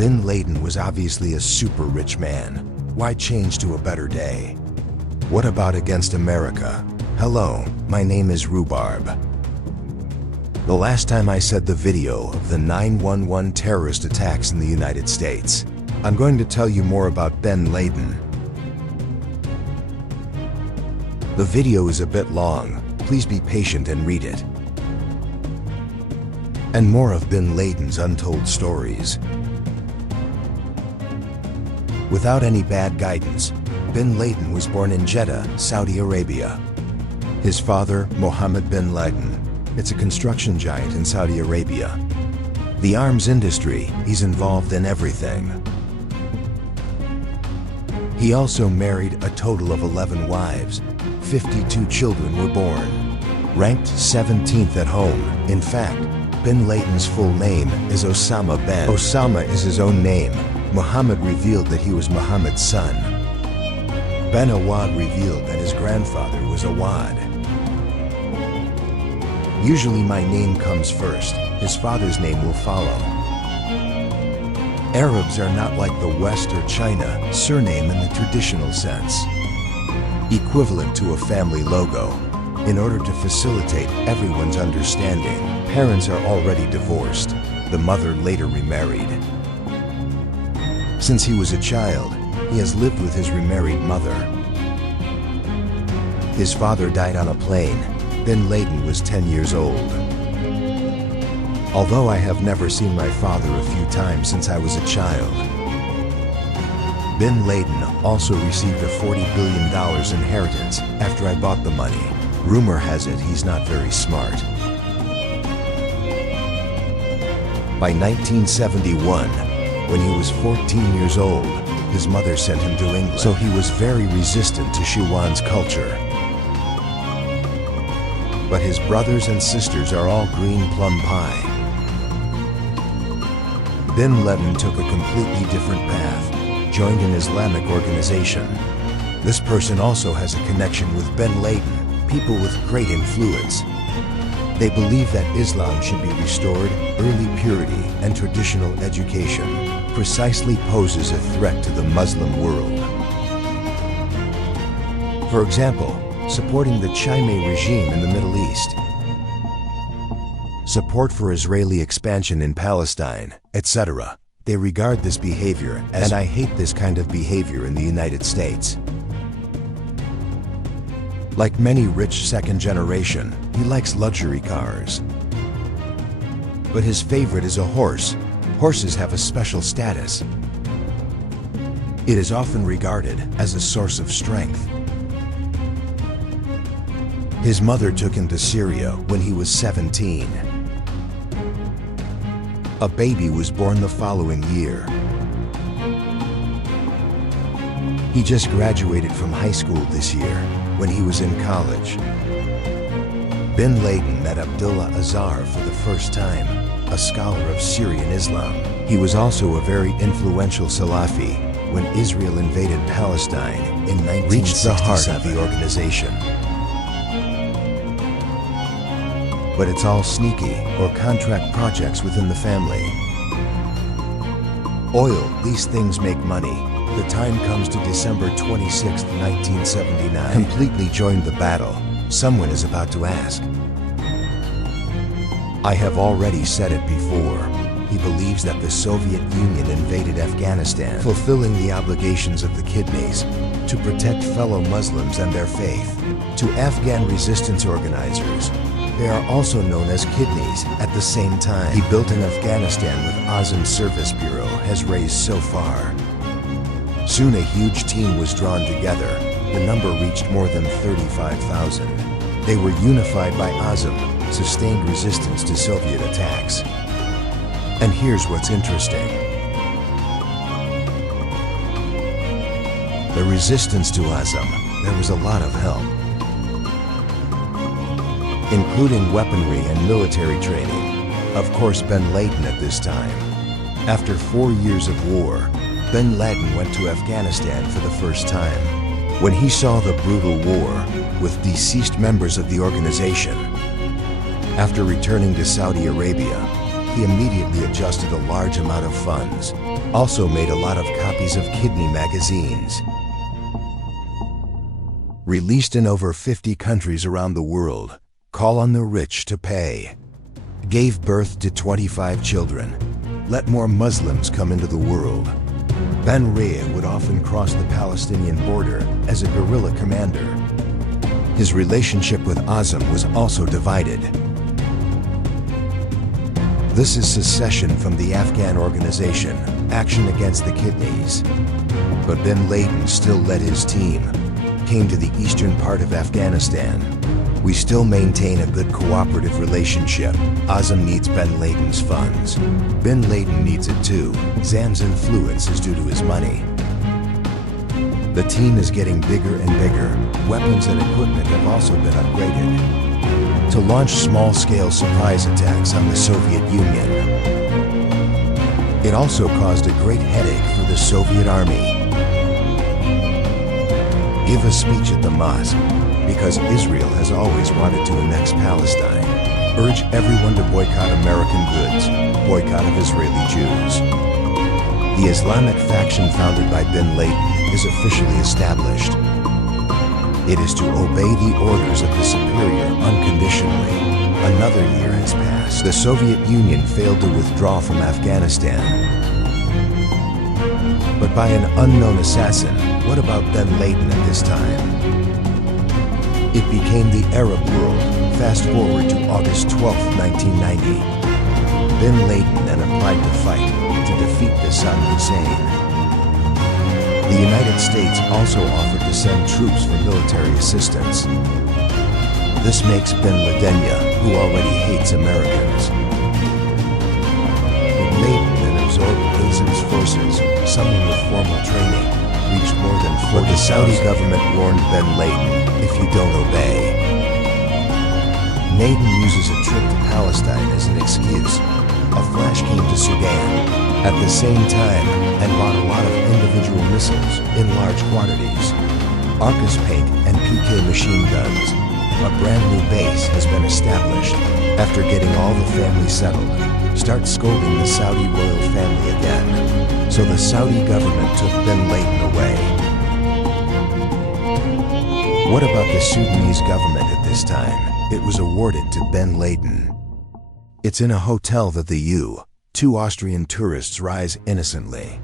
Bin Laden was obviously a super rich man. Why change to a better day? What about against America? Hello, my name is Rhubarb. The last time I said the video of the 9/11 terrorist attacks in the United States. I'm going to tell you more about Bin Laden. The video is a bit long, please be patient and read it. And more of Bin Laden's untold stories. Without any bad guidance, Bin Laden was born in Jeddah, Saudi Arabia. His father, Mohammed bin Laden, it's a construction giant in Saudi Arabia. The arms industry, he's involved in everything. He also married a total of 11 wives. 52 children were born. Ranked 17th at home. In fact, Bin Laden's full name is Osama bin. Osama is his own name. Muhammad revealed that he was Muhammad's son. Ben Awad revealed that his grandfather was Awad. Usually my name comes first, his father's name will follow. Arabs are not like the West or China, surname in the traditional sense. Equivalent to a family logo. In order to facilitate everyone's understanding, parents are already divorced. The mother later remarried. Since he was a child, he has lived with his remarried mother. His father died on a plane. Bin Laden was 10 years old. Although I have never seen my father a few times since I was a child. Bin Laden also received a $40 billion inheritance after I bought the money. Rumor has it he's not very smart. By 1971, when he was 14 years old, his mother sent him to England, so he was very resistant to Shuwan's culture. But his brothers and sisters are all green plum pie. Bin Laden took a completely different path, joined an Islamic organization. This person also has a connection with Bin Laden, people with great influence. They believe that Islam should be restored, early purity and traditional education precisely poses a threat to the Muslim world. For example, supporting the Chime regime in the Middle East, support for Israeli expansion in Palestine, etc. They regard this behavior as, and I hate this kind of behavior in the United States. Like many rich second generation, he likes luxury cars. But his favorite is a horse. Horses have a special status. It is often regarded as a source of strength. His mother took him to Syria when he was 17. A baby was born the following year. He just graduated from high school this year when he was in college. Bin Laden met Abdullah Azhar for the first time, a scholar of Syrian Islam. He was also a very influential Salafi when Israel invaded Palestine in 1967. Reached the heart of the organization. But it's all sneaky or contract projects within the family. Oil, these things make money. The time comes to December 26, 1979. Completely joined the battle. Someone is about to ask. I have already said it before. He believes that the Soviet Union invaded Afghanistan, fulfilling the obligations of the kidneys to protect fellow Muslims and their faith. To Afghan resistance organizers, they are also known as kidneys. At the same time, he built in Afghanistan with Azam Service Bureau has raised so far. Soon a huge team was drawn together. The number reached more than 35,000. They were unified by Azam, sustained resistance to Soviet attacks. And here's what's interesting. The resistance to Azam, there was a lot of help, including weaponry and military training. Of course, Bin Laden at this time. After 4 years of war, Bin Laden went to Afghanistan for the first time. When he saw the brutal war with deceased members of the organization, after returning to Saudi Arabia, He immediately adjusted a large amount of funds, also made a lot of copies of kidney magazines. Released in over 50 countries around the world, Call on the Rich to Pay. Gave birth to 25 children. Let more Muslims come into the world. Ben Raya would often cross the Palestinian border as a guerrilla commander. His relationship with Azam was also divided. This is secession from the Afghan organization, Action Against the Kidneys. But Bin Laden still led his team, came to the eastern part of Afghanistan. We still maintain a good cooperative relationship. Azam needs Bin Laden's funds. Bin Laden needs it too. Zam's influence is due to his money. The team is getting bigger and bigger. Weapons and equipment have also been upgraded to launch small-scale surprise attacks on the Soviet Union. It also caused a great headache for the Soviet army. Give a speech at the mosque, because Israel has always wanted to annex Palestine. Urge everyone to boycott American goods, boycott of Israeli Jews. The Islamic faction founded by Bin Laden is officially established. It is to obey the orders of the superior unconditionally. Another year has passed. The Soviet Union failed to withdraw from Afghanistan. But by an unknown assassin, what about Bin Laden at this time? It became the Arab world. Fast forward to August 12, 1990. Bin Laden then applied to fight to defeat Saddam Hussein. The United States also offered to send troops for military assistance. This makes Bin Ladenya, who already hates Americans. Bin Laden then absorbed Azam's forces, some with formal training, reached more than 40,000. The Saudi government warned Bin Laden, if you don't obey. Laden uses a trip to Palestine as an excuse. A flash came to Sudan at the same time and bought a lot of individual missiles in large quantities. Arcus paint and PK machine guns. A brand new base has been established. After getting all the family settled, start scolding the Saudi royal family again. So the Saudi government took Bin Laden away. What about the Sudanese government at this time? It was awarded to Bin Laden. It's in a hotel that the two Austrian tourists rise innocently.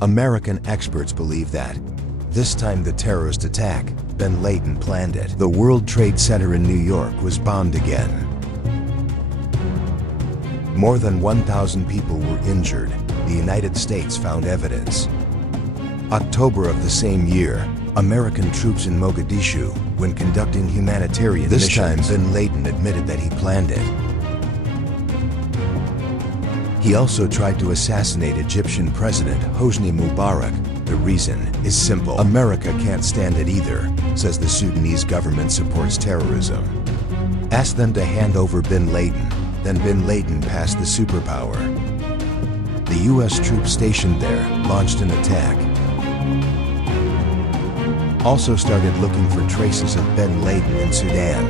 American experts believe that this time the terrorist attack, Bin Laden planned it. The World Trade Center in New York was bombed again. More than 1,000 people were injured. The United States found evidence. October of the same year, American troops in Mogadishu, when conducting humanitarian missions. This time Bin Laden admitted that he planned it. He also tried to assassinate Egyptian President Hosni Mubarak. The reason is simple. America can't stand it either, says the Sudanese government supports terrorism. Ask them to hand over Bin Laden, then Bin Laden passed the superpower. The US troops stationed there launched an attack. Also started looking for traces of Bin Laden in Sudan.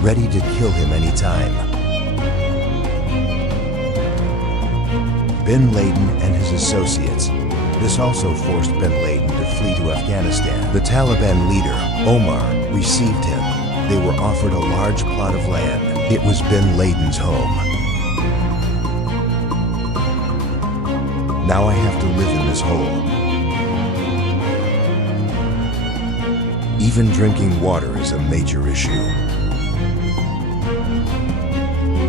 Ready to kill him anytime. Bin Laden and his associates. This also forced Bin Laden to flee to Afghanistan. The Taliban leader, Omar, received him. They were offered a large plot of land. It was Bin Laden's home. Now I have to live in this hole. Even drinking water is a major issue.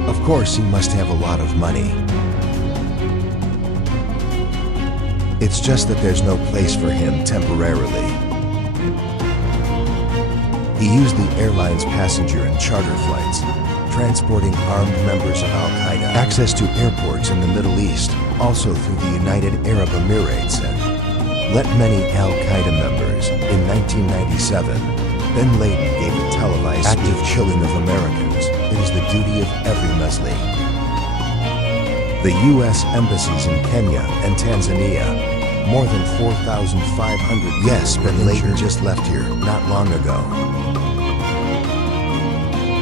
Of course, he must have a lot of money. It's just that there's no place for him temporarily. He used the airline's passenger and charter flights, transporting armed members of Al-Qaeda. Access to airports in the Middle East, also through the United Arab Emirates, and let many Al-Qaeda members. In 1997, Bin Laden gave a televised active killing of Americans. It is the duty of every Muslim. The U.S. embassies in Kenya and Tanzania, more than 4,500. Yes, Bin Laden just left here not long ago.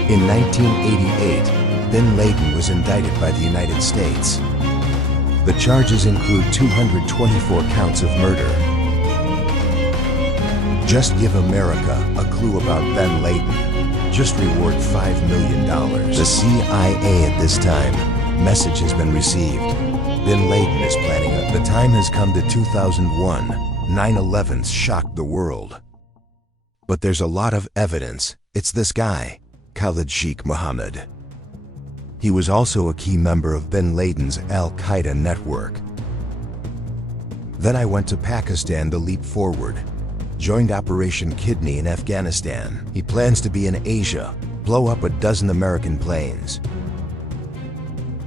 In 1988, Bin Laden was indicted by the United States. The charges include 224 counts of murder. Just give America a clue about Bin Laden. Just reward $5 million. The CIA at this time. Message has been received. Bin Laden is planning it. The time has come to 2001. 9/11 shocked the world. But there's a lot of evidence. It's this guy, Khalid Sheikh Mohammed. He was also a key member of Bin Laden's Al-Qaeda network. Then I went to Pakistan to leap forward. Joined Operation Kidney in Afghanistan. He plans to be in Asia, blow up a dozen American planes.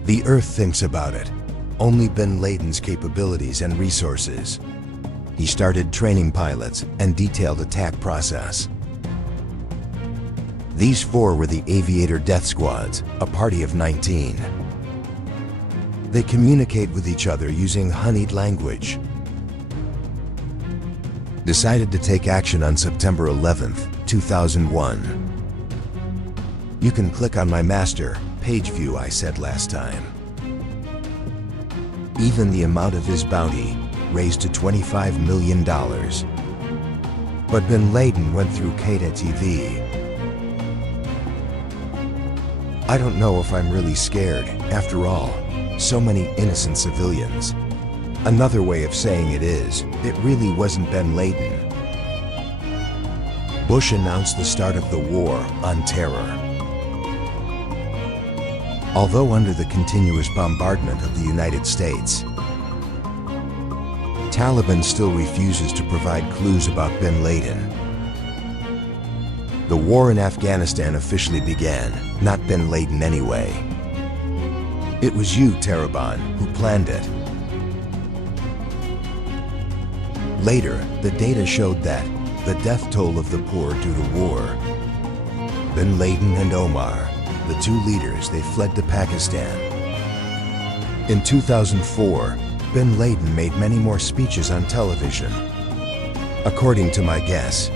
The Earth thinks about it. Only Bin Laden's capabilities and resources. He started training pilots and detailed attack process. These four were the Aviator Death Squads, a party of 19. They communicate with each other using honeyed language. Decided to take action on September 11th, 2001. You can click on my master page view I said last time. Even the amount of his bounty raised to $25 million. But Bin Laden went through Al-Qaeda TV. I don't know if I'm really scared. After all, so many innocent civilians. Another way of saying it is, it really wasn't Bin Laden. Bush announced the start of the war on terror. Although under the continuous bombardment of the United States, Taliban still refuses to provide clues about Bin Laden. The war in Afghanistan officially began, not Bin Laden anyway. It was you, Taliban, who planned it. Later, the data showed that the death toll of the poor due to war. Bin Laden and Omar, the two leaders, they fled to Pakistan. In 2004, Bin Laden made many more speeches on television. According to my guess,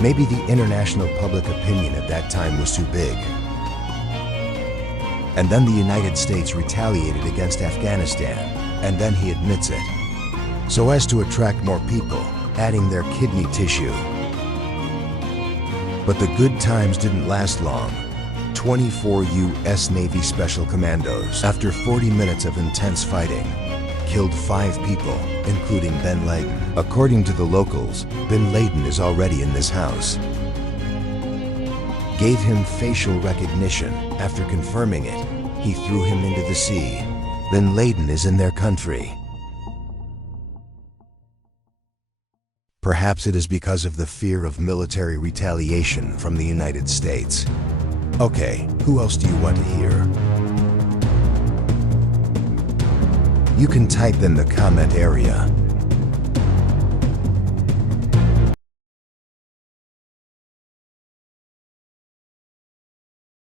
maybe the international public opinion at that time was too big. And then the United States retaliated against Afghanistan, and then he admits it. So as to attract more people, adding their kidney tissue. But the good times didn't last long. 24 U.S. Navy Special Commandos, after 40 minutes of intense fighting, killed 5 people, including Bin Laden. According to the locals, Bin Laden is already in this house. Gave him facial recognition. After confirming it, he threw him into the sea. Bin Laden is in their country. Perhaps it is because of the fear of military retaliation from the United States. Okay, who else do you want to hear? You can type in the comment area.